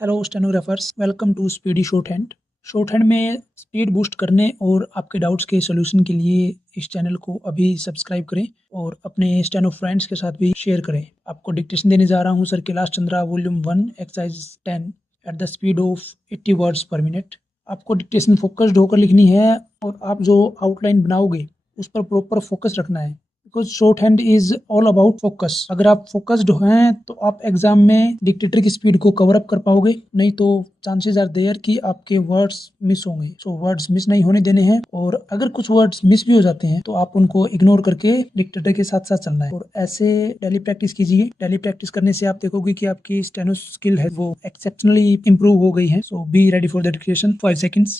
Hello stenographers, welcome to speedy shorthand. Shorthand में speed boost करने और आपके डाउट्स के सॉल्यूशन के लिए इस चैनल को अभी सब्सक्राइब करें और अपने स्टेनो फ्रेंड्स के साथ भी शेयर करें। आपको डिक्टेशन देने जा रहा हूँ sir Kailash Chandra volume 1 exercise 10 at the speed of 80 words per minute. आपको डिक्टेशन फोकस्ड होकर लिखनी है और आप जो आउटलाइन बनाओगे उस पर प्रॉपर फोकस रखना है, because short hand is all about focus. अगर आप फोकस्ड हैं तो आप एग्जाम में डिक्टेटर की स्पीड को कवर अप कर पाओगे, नहीं तो चांसेस आर देयर कि आपके वर्ड्स मिस होंगे। सो वर्ड्स मिस नहीं होने देने हैं, और अगर कुछ वर्ड्स मिस भी हो जाते हैं तो आप उनको इग्नोर करके डिक्टेटर के साथ साथ चलना है। और ऐसे डेली प्रैक्टिस कीजिए। डेली प्रैक्टिस करने से आप देखोगे कि आपकी स्टेनो स्किल है वो एक्सेप्शनली इंप्रूव हो गई है। So be ready for the dictation. 5 seconds.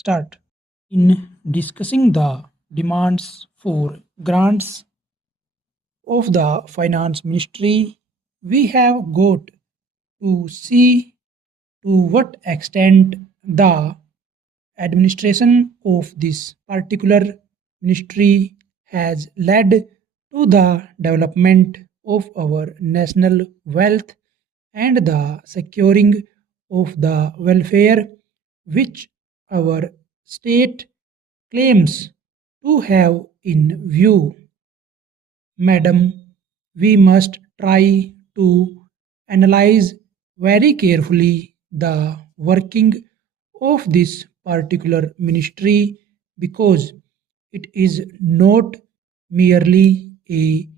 Start. In discussing the demands for grants of the Finance Ministry, we have got to see to what extent the administration of this particular ministry has led to the development of our national wealth and the securing of the welfare which our state claims to have in view. Madam, we must try to analyze very carefully the working of this particular ministry, because it is not merely a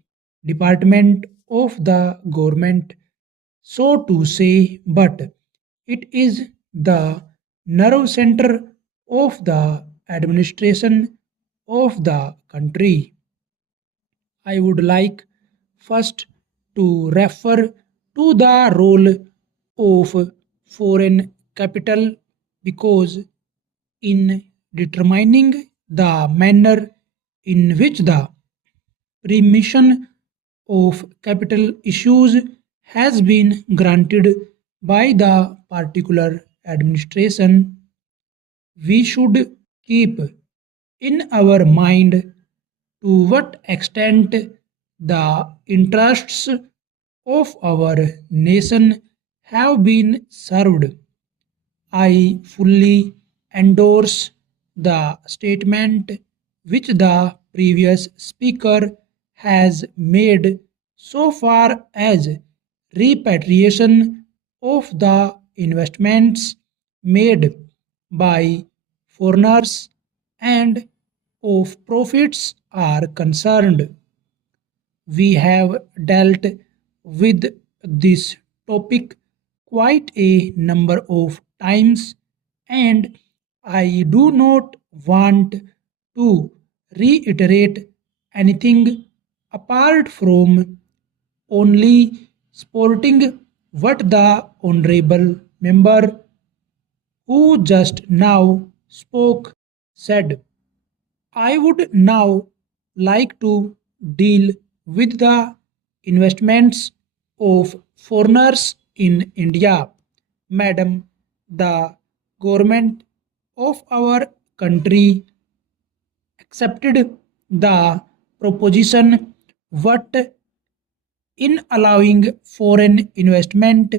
department of the government, so to say, but it is the nerve center of the administration of the country. I would like first to refer to the role of foreign capital, because in determining the manner in which the permission of capital issues has been granted by the particular administration, we should keep in our mind to what extent the interests of our nation have been served. I fully endorse the statement which the previous speaker has made so far as repatriation of the investments made by foreigners and of profits are concerned. We have dealt with this topic quite a number of times, and I do not want to reiterate anything apart from only sporting what the Honorable Member who just now spoke said. I would now like to deal with the investments of foreigners in India. Madam, the government of our country accepted the proposition, but in allowing foreign investment,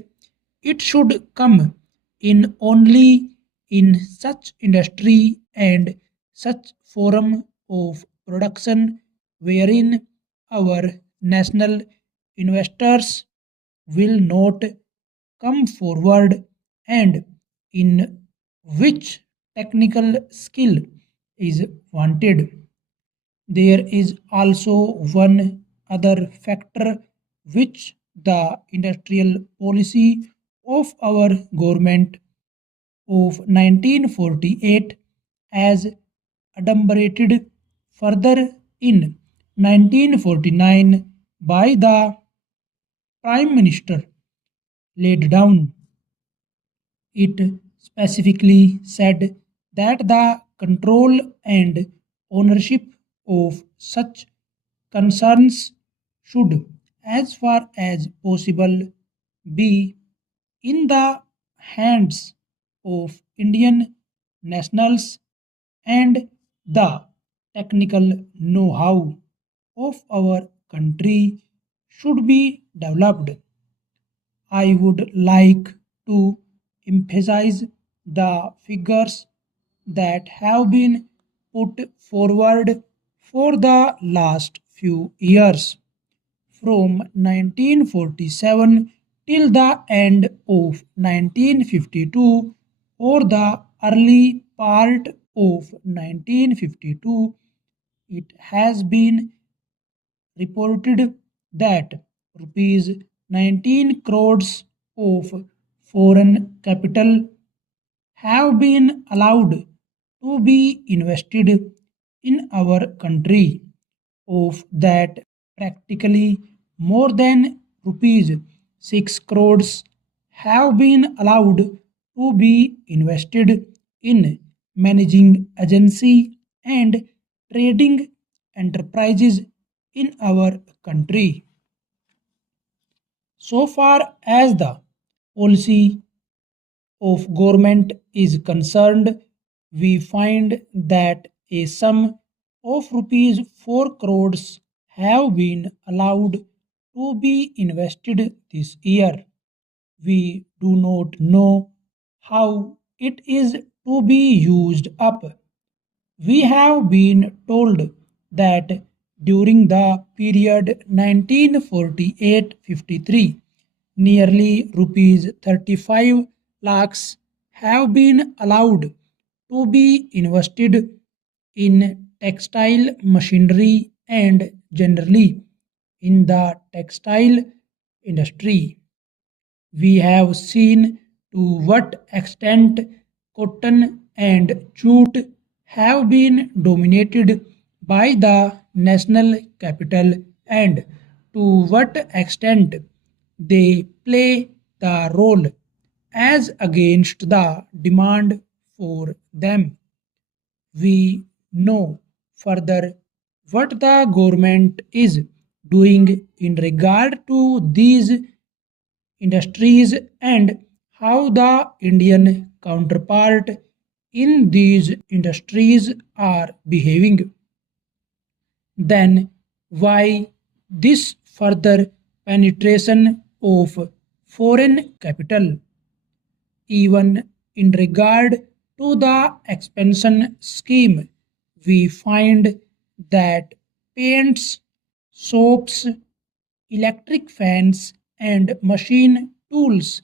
it should come in only in such industry and such form of production wherein our national investors will not come forward, and in which technical skill is wanted. There is also one other factor which the industrial policy of our government of 1948 as adumbrated further in 1949 by the Prime Minister laid down. It specifically said that the control and ownership of such concerns should, as far as possible, be in the hands of Indian nationals, and the technical know how of our country should be developed. I would like to emphasize the figures that have been put forward for the last few years, from 1947 till the end of 1952 or the early part of 1952. It has been reported that rupees 19 crores of foreign capital have been allowed to be invested in our country. Of that, practically more than rupees 6 crores have been allowed to be invested in managing agency and trading enterprises in our country. So far as the policy of government is concerned, we find that a sum of rupees 4 crores have been allowed to be invested this year. We do not know how it is to be used up. We have been told that during the period 1948-53, nearly rupees 35 lakhs have been allowed to be invested in textile machinery and generally in the textile industry. We have seen to what extent cotton and jute have been dominated by the national capital and to what extent they play the role as against the demand for them. We know further what the government is doing in regard to these industries and how the Indian counterpart in these industries are behaving. Then why this further penetration of foreign capital? Even in regard to the expansion scheme, we find that paints, soaps, electric fans, and machine tools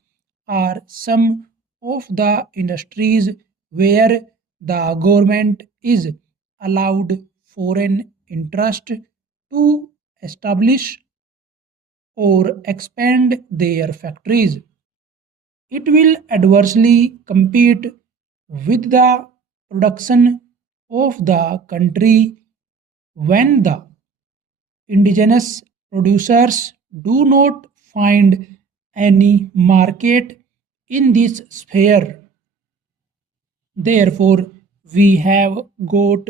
are some of the industries where the government is allowed foreign interest to establish or expand their factories. It will adversely compete with the production of the country when the indigenous producers do not find any market in this sphere. Therefore, we have got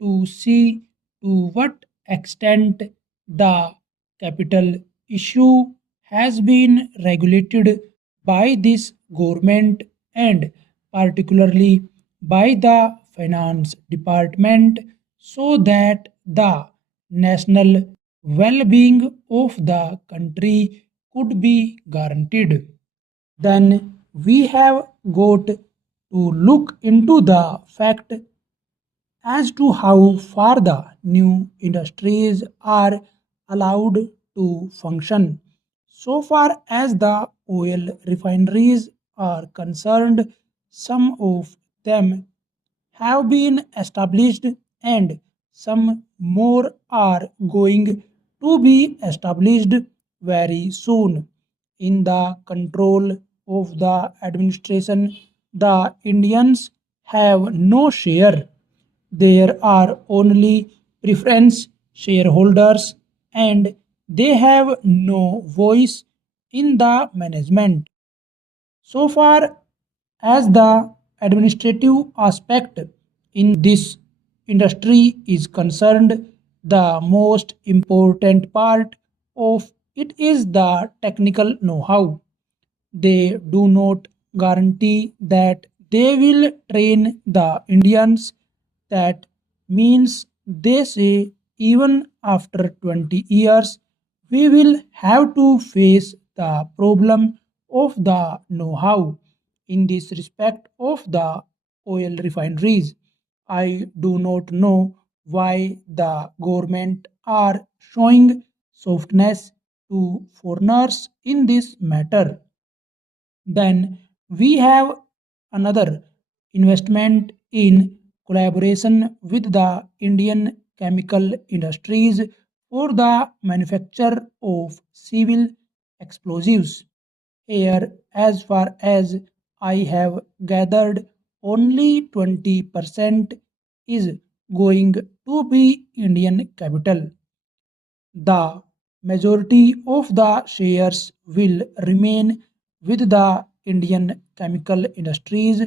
to see to what extent the capital issue has been regulated by this government and particularly by the finance department so that the national well-being of the country could be guaranteed. Then we have got to look into the fact as to how far the new industries are allowed to function. So far as the oil refineries are concerned, some of them have been established and some more are going to be established very soon. In the control of the administration, the Indians have no share. There are only preference shareholders and they have no voice in the management. So far as the administrative aspect in this industry is concerned, the most important part of it is the technical know how. They do not guarantee that they will train the Indians. That means they say even after 20 years we will have to face the problem of the know-how in this respect of the oil refineries. I do not know why the government are showing softness to foreigners in this matter. Then we have another investment in collaboration with the Indian chemical industries for the manufacture of civil explosives. Here, as far as I have gathered, only 20% is going to be Indian capital. The majority of the shares will remain with the Indian chemical industries.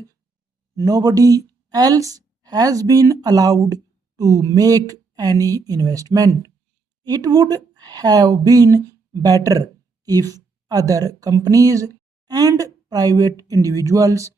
Nobody else has been allowed to make any investment. It would have been better if other companies and private individuals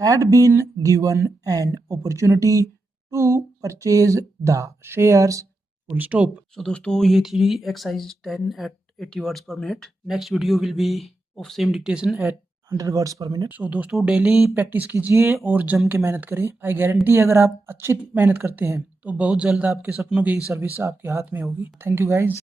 had been given an opportunity to purchase the shares. Full stop. So दोस्तों ये थी exercise 10 at 80 words per minute. Next video will be of same dictation at 100 words per minute. So दोस्तों daily practice कीजिए और जम के मेहनत करें। आई गारंटी अगर आप अच्छी मेहनत करते हैं तो बहुत जल्द आपके सपनों की सर्विस आपके हाथ में होगी। Thank you guys.